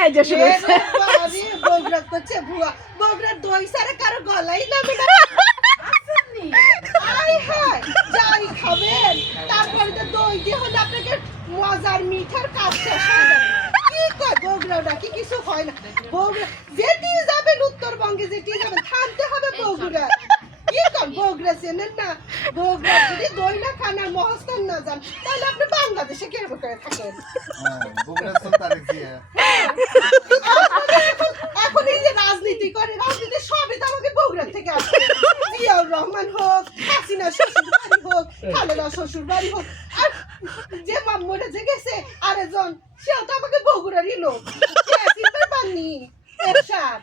এই যে শুরু হয়েছে। বাড়ি বগুড়া করছে ভুয়া বগুড়ার দই সারা কারো গলাই নামে না আই হ্যাঁ যাই খাবেন তারপরে তো দই দিয়ে হলে আপনাকে মজার মিঠার কাজ শেষ হয়ে যাবে কি কয় বগুড়া কি কিছু হয় না বগুড়া যেটি যাবেন উত্তরবঙ্গে যেটি যাবেন থামতে হবে বগুড়া কি কর বগুড়া চেনেন না বগুড়া যদি দই না খান আর মহাস্থান না যান তাহলে আপনি বাংলাদেশে কেমন করে থাকেন এখন এই যে রাজনীতি করে রাজনীতি সবই তো আমাকে বগুড়া থেকে আসে জিয়াউর রহমান হোক হাসিনা শ্বশুর বাড়ি হোক খালেদা শ্বশুর বাড়ি হোক আর যে মামুরা যে গেছে আরেকজন সেও তো আমাকে বগুড়ারই লোক চিনতে পারনি এরশাদ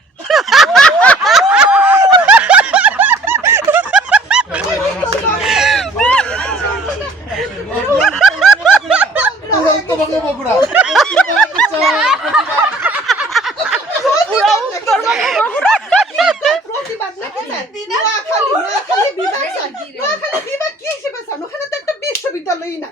বিশ্ববিদ্যালয় না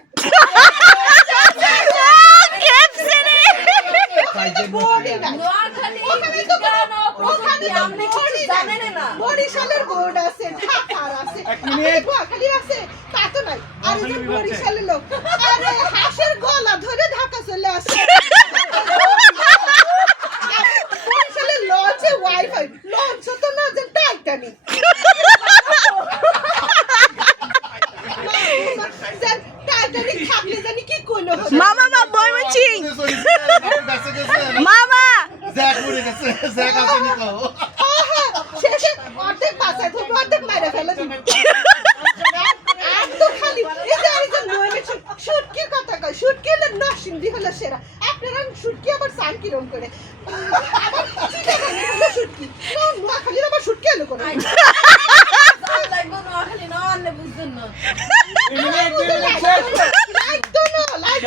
বরিশালের বোর্ড আছে ঢাকার আছে নোয়াখালীর আছে তা তো নাই আর এই যে বরিশালের লোক আরে হাঁসের গলা ধরে ঢাকা চলে আসে বরিশালের লঞ্চে ওয়াইফাই লঞ্চ তো না যে টাইটানিক টাইটানিক থাকলে জানি কি কইলো মামা মা বইমচি মামা জ্যাক উড়ে গেছে জ্যাক আসেনি কও শেষে অর্ধেক পাশে তো অর্ধেক মেরে ফেলে দিবে একদম খালি এই যে আরেকজন নয় শুটকির কথা কয় শুটকি হলে নরসিংদী হলো সেরা আপনারা শুটকি আবার সান কিরম করে আবার চিটাগাং হলো শুটকি নোয়াখালীর আবার শুটকি হলো করে লাগবে নোয়াখালী না অন্য বুঝছেন না লাইক তো না লাইক